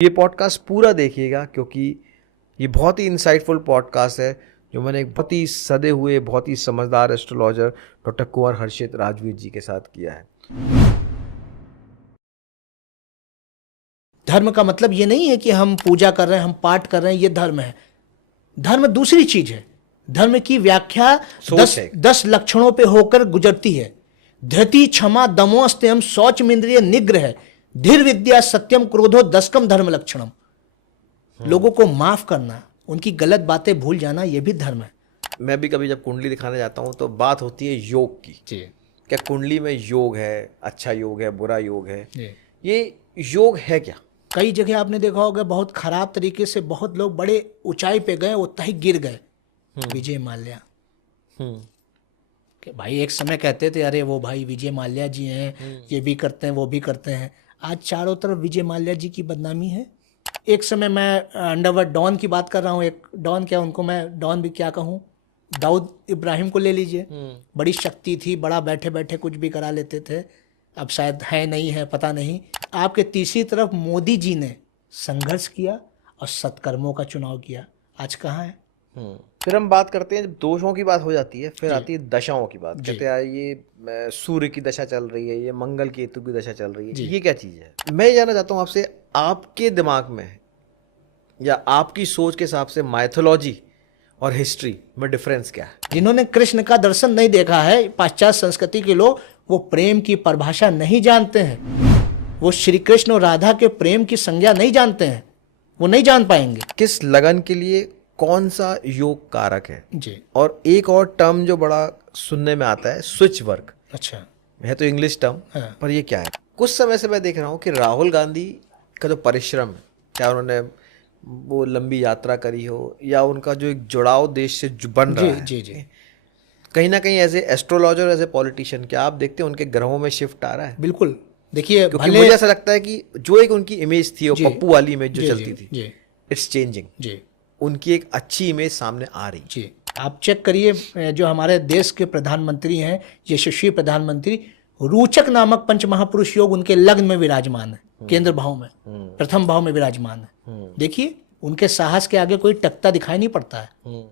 ये पॉडकास्ट पूरा देखिएगा क्योंकि ये बहुत ही इंसाइटफुल पॉडकास्ट है जो मैंने एक बहुत ही सदे हुए बहुत ही समझदार एस्ट्रोलॉजर डॉक्टर कुंवर हर्षित राजवीर जी के साथ किया है। धर्म का मतलब ये नहीं है कि हम पूजा कर रहे हैं, हम पाठ कर रहे हैं, ये धर्म है। धर्म दूसरी चीज है। धर्म की व्याख्या सोच है। 10 लक्षणों पे होकर गुजरती है। धृति, क्षमा, दमो, स्तयम, शौचमिंद्रिय निग्रह, धीर, विद्या, सत्यम, क्रोधो, दशकम धर्म लक्षणम। लोगों को माफ करना, उनकी गलत बातें भूल जाना, यह भी धर्म है। मैं भी कभी जब कुंडली दिखाने जाता हूँ तो बात होती है योग की। क्या कुंडली में योग है, अच्छा योग है, बुरा योग है? ये योग है क्या? कई जगह आपने देखा होगा बहुत खराब तरीके से बहुत लोग बड़े ऊंचाई पे गए, उतना ही गिर गए। विजय माल्या कि भाई एक समय कहते थे अरे वो भाई विजय माल्या जी हैं, ये भी करते हैं वो भी करते हैं। आज चारों तरफ विजय माल्या जी की बदनामी है। एक समय मैं अंडरवर्ल्ड डॉन की बात कर रहा हूँ। एक डॉन, क्या उनको मैं डॉन भी क्या कहूँ, दाऊद इब्राहिम को ले लीजिए। बड़ी शक्ति थी, बड़ा बैठे बैठे कुछ भी करा लेते थे। अब शायद है नहीं है, पता नहीं। आपके तीसरी तरफ मोदी जी ने संघर्ष किया और सत्कर्मों का चुनाव किया। आज कहाँ है? फिर हम बात करते हैं, जब दोषों की बात हो जाती है फिर आती है दशाओं की बात। कहते हैं ये सूर्य की दशा चल रही है, ये मंगल केतु की दशा चल रही है, ये क्या चीज़ है? मैं ये जानना चाहता हूँ आपसे, आपके दिमाग में या आपकी सोच के हिसाब से माइथोलॉजी और हिस्ट्री में डिफरेंस क्या है? जिन्होंने कृष्ण का दर्शन नहीं देखा है, पाश्चात्य संस्कृति के लोग, वो प्रेम की परिभाषा नहीं जानते हैं। वो श्री कृष्ण और राधा के प्रेम की संज्ञा नहीं जानते हैं, वो नहीं जान पाएंगे। किस लगन के लिए कौन सा योग कारक है जी। और एक और टर्म जो बड़ा सुनने में आता है, स्विच वर्क। अच्छा, है तो इंग्लिश टर्म, हाँ। पर ये क्या है? कुछ समय से मैं देख रहा हूँ कि राहुल गांधी का जो परिश्रम है, क्या उन्होंने वो लंबी यात्रा करी हो या उनका जो एक जुड़ाव देश से बन रहा है, जी जी, कहीं ना कहीं as a astrologer, as a politician, क्या आप देखते हैं उनके ग्रहों में शिफ्ट आ रहा है? बिल्कुल। देखिए, क्योंकि मुझे ऐसा लगता है कि जो एक उनकी इमेज थी, वो पप्पू वाली इमेज जो चलती थी, जी इट्स चेंजिंग। जी उनकी एक अच्छी इमेज सामने आ रही। जी, आप चेक करिए, जो हमारे देश के प्रधानमंत्री हैं, यशस्वी प्रधानमंत्री, रोचक नामक पंचमहापुरुष योग उनके लग्न में विराजमान है, केंद्र भाव में, प्रथम भाव में विराजमान है। देखिए, उनके साहस के आगे कोई टकता दिखाई नहीं पड़ता है।